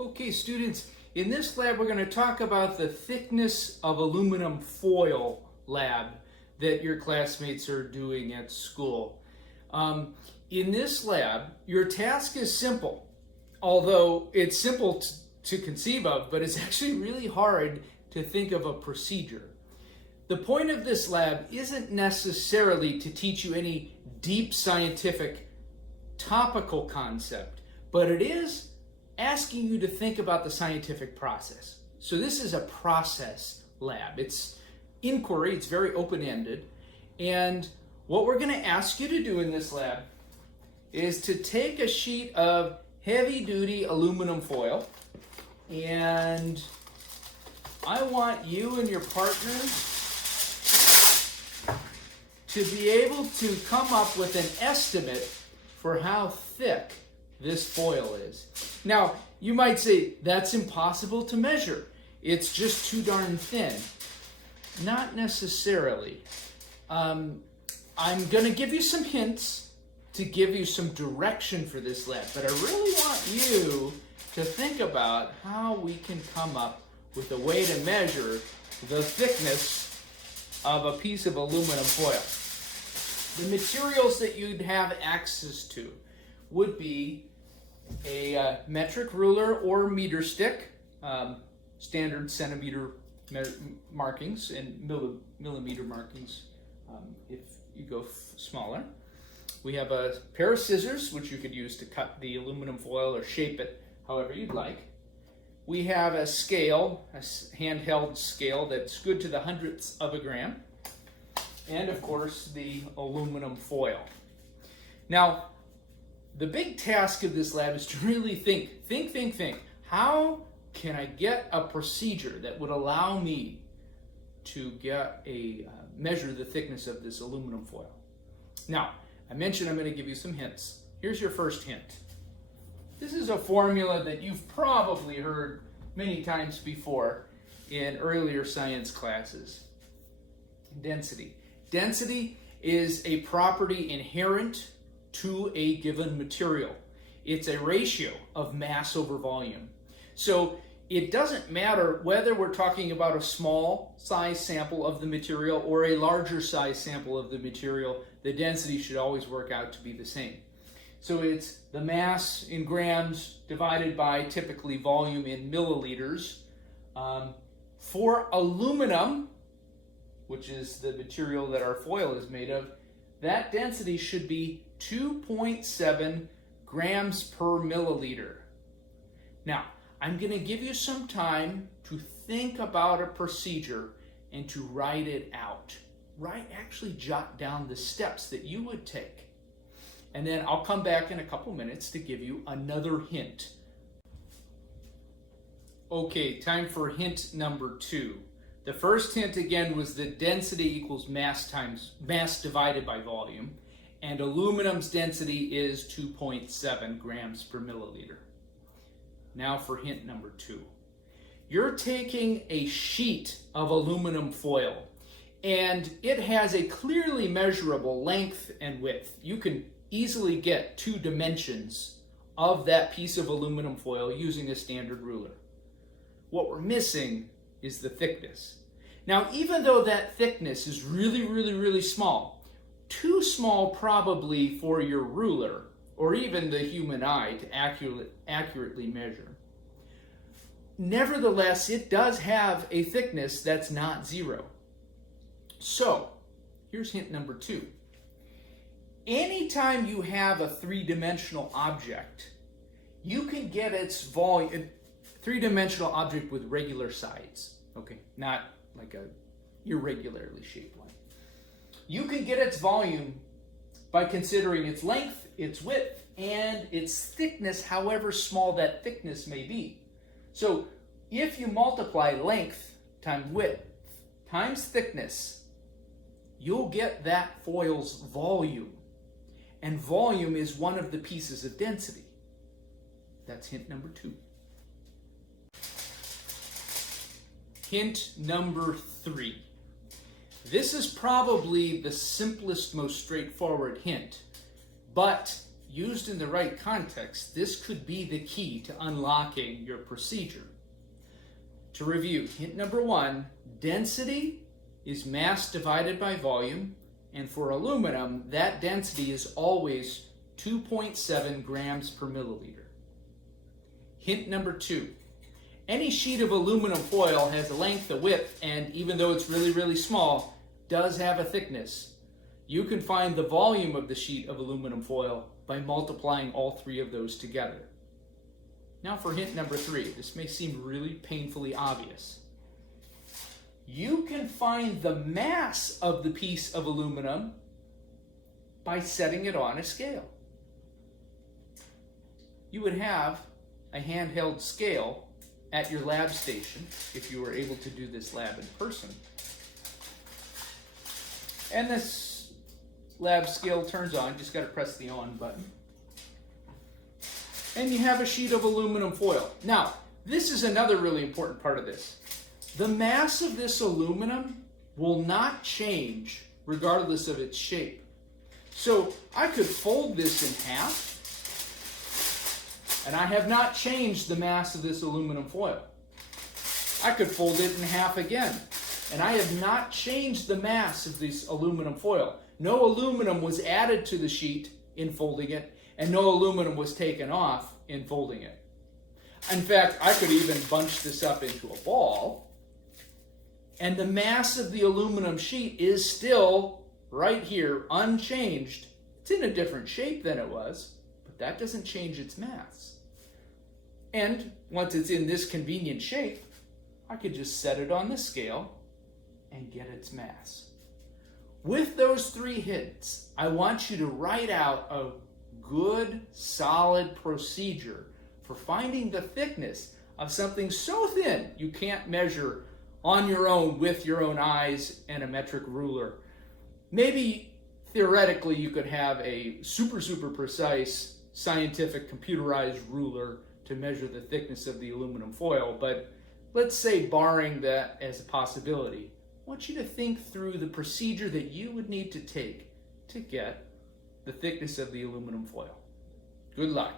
Okay, students, in this lab we're going to talk about the thickness of aluminum foil lab that your classmates are doing at school. In this lab, your task is simple, although it's simple to conceive of, but it's actually really hard to think of a procedure. The point of this lab isn't necessarily to teach you any deep scientific topical concept, but it is asking you to think about the scientific process. So this is a process lab. It's inquiry, it's very open-ended, and what we're going to ask you to do in this lab is to take a sheet of heavy-duty aluminum foil, and I want you and your partners to be able to come up with an estimate for how thick this foil is. Now, you might say, that's impossible to measure. It's just too darn thin. Not necessarily. I'm going to give you some hints to give you some direction for this lab, but I really want you to think about how we can come up with a way to measure the thickness of a piece of aluminum foil. The materials that you'd have access to would be a metric ruler or meter stick, standard centimeter markings and millimeter markings if you go smaller. We have a pair of scissors, which you could use to cut the aluminum foil or shape it however you'd like. We have a scale, a handheld scale that's good to the hundredths of a gram. And of course, the aluminum foil. Now, the big task of this lab is to really think. How can I get a procedure that would allow me to measure the thickness of this aluminum foil? Now, I mentioned I'm going to give you some hints. Here's your first hint. This is a formula that you've probably heard many times before in earlier science classes. Density. Density is a property inherent to a given material. It's a ratio of mass over volume. So it doesn't matter whether we're talking about a small size sample of the material or a larger size sample of the material, the density should always work out to be the same. So it's the mass in grams divided by typically volume in milliliters. For aluminum, which is the material that our foil is made of, that density should be 2.7 grams per milliliter. Now, I'm going to give you some time to think about a procedure and to write it out. Actually jot down the steps that you would take. And then I'll come back in a couple minutes to give you another hint. Okay, time for hint number 2. The first hint again was that density equals mass divided by volume, and aluminum's density is 2.7 grams per milliliter. Now for hint number 2. You're taking a sheet of aluminum foil, and it has a clearly measurable length and width. You can easily get 2 dimensions of that piece of aluminum foil using a standard ruler. What we're missing is the thickness. Now, even though that thickness is really small, too small probably for your ruler or even the human eye to accurately measure, nevertheless, it does have a thickness that's not 0. So, here's hint number 2. Anytime you have a 3-dimensional object, you can get its volume, 3-dimensional object with regular sides, okay, not like a irregularly shaped one. You can get its volume by considering its length, its width, and its thickness, however small that thickness may be. So if you multiply length times width times thickness, you'll get that foil's volume. And volume is one of the pieces of density. That's hint number 2. Hint number 3. This is probably the simplest, most straightforward hint, but used in the right context, this could be the key to unlocking your procedure. To review, hint number 1, density is mass divided by volume, and for aluminum, that density is always 2.7 grams per milliliter. Hint number 2, any sheet of aluminum foil has a length, a width, and even though it's really, really small, does have a thickness. You can find the volume of the sheet of aluminum foil by multiplying all 3 of those together. Now for hint number 3, this may seem really painfully obvious. You can find the mass of the piece of aluminum by setting it on a scale. You would have a handheld scale at your lab station if you were able to do this lab in person. And this lab scale turns on, just got to press the on button. And you have a sheet of aluminum foil. Now, this is another really important part of this. The mass of this aluminum will not change regardless of its shape. So I could fold this in half, and I have not changed the mass of this aluminum foil. I could fold it in half again, and I have not changed the mass of this aluminum foil. No aluminum was added to the sheet in folding it, and no aluminum was taken off in folding it. In fact, I could even bunch this up into a ball, and the mass of the aluminum sheet is still right here, unchanged. It's in a different shape than it was, but that doesn't change its mass. And once it's in this convenient shape, I could just set it on the scale and get its mass. With those 3 hints, I want you to write out a good, solid procedure for finding the thickness of something so thin you can't measure on your own with your own eyes and a metric ruler. Maybe theoretically you could have a super precise scientific computerized ruler to measure the thickness of the aluminum foil, but let's say barring that as a possibility, I want you to think through the procedure that you would need to take to get the thickness of the aluminum foil. Good luck.